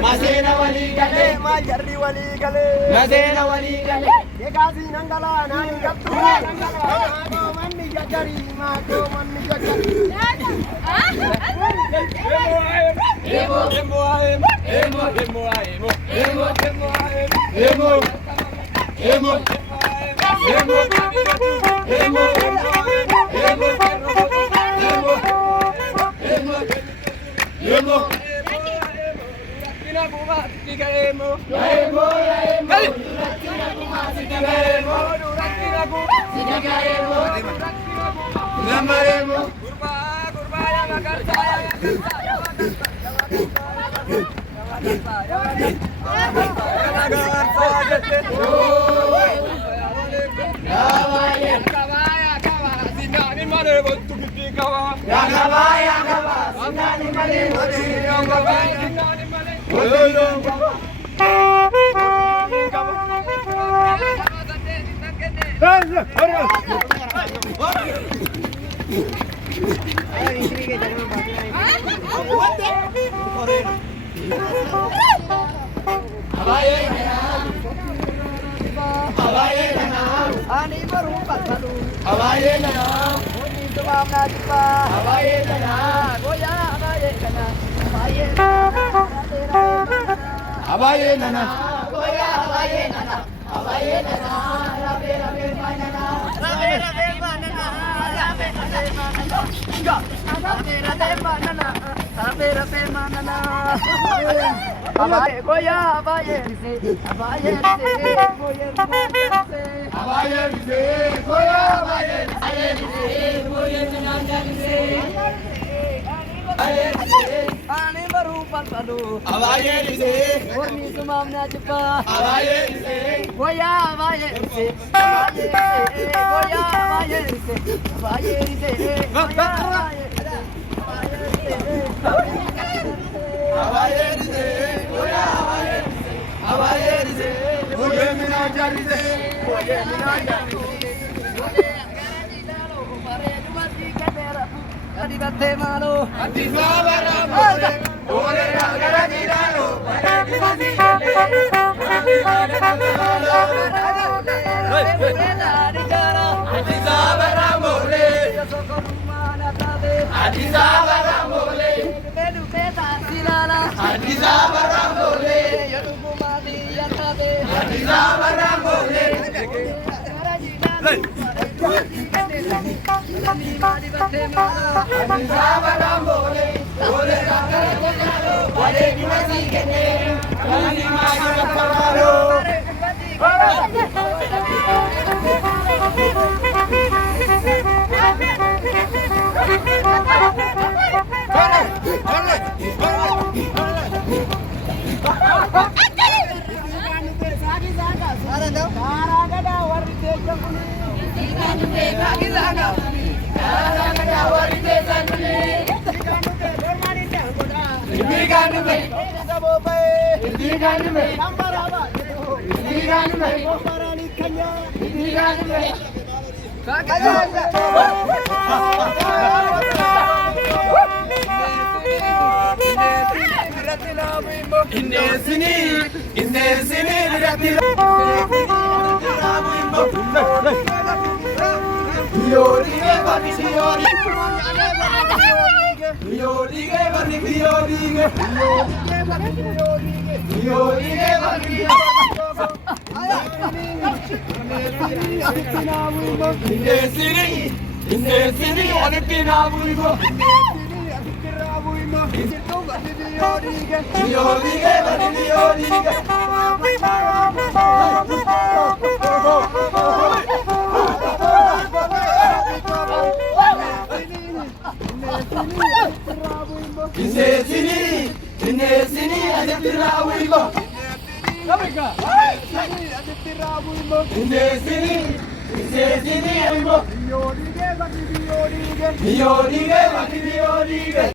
Masena wali gale, majarri wali gale, masena wali gale. Dekasi nangala nani jattu, mako manni jajari, mako manni jajari. Emo, emo, emo, emo, emo, emo, emo, emo, emo, emo, emo, emo, emo. Tiga emo, emo, emo. Tiga emo, tiga emo. Nama emo. Kurba, kurba yang akan saya. Abaye nana, goya abaye nana, abaye nana, rabe rabe manana, rabe rabe manana, rabe rabe manana, rabe rabe manana, rabe rabe manana, abaye goya abaye se, abaye se, goya se, abaye se, goya abaye se, goya nana se. Ani baru palu, abaye lise, orni sumamna jpa, abaye lise, goya abaye lise, abaye lise, goya abaye lise, abaye lise, goya abaye lise, abaye lise, goya abaye lise, abaye lise, goya mina jarise, goya mina jarise. Adibate malo, adibara mole, ole ragara dilalo, adibara mole, adibara mole, adibara mole, adibara mole. Biyodige bani biyodige. Biyodige bani biyodige. Indesini anitina buigo. Biyodige bani biyodige. Indesini anitina buigo. Indesini buigo. Biyodige bani biyodige.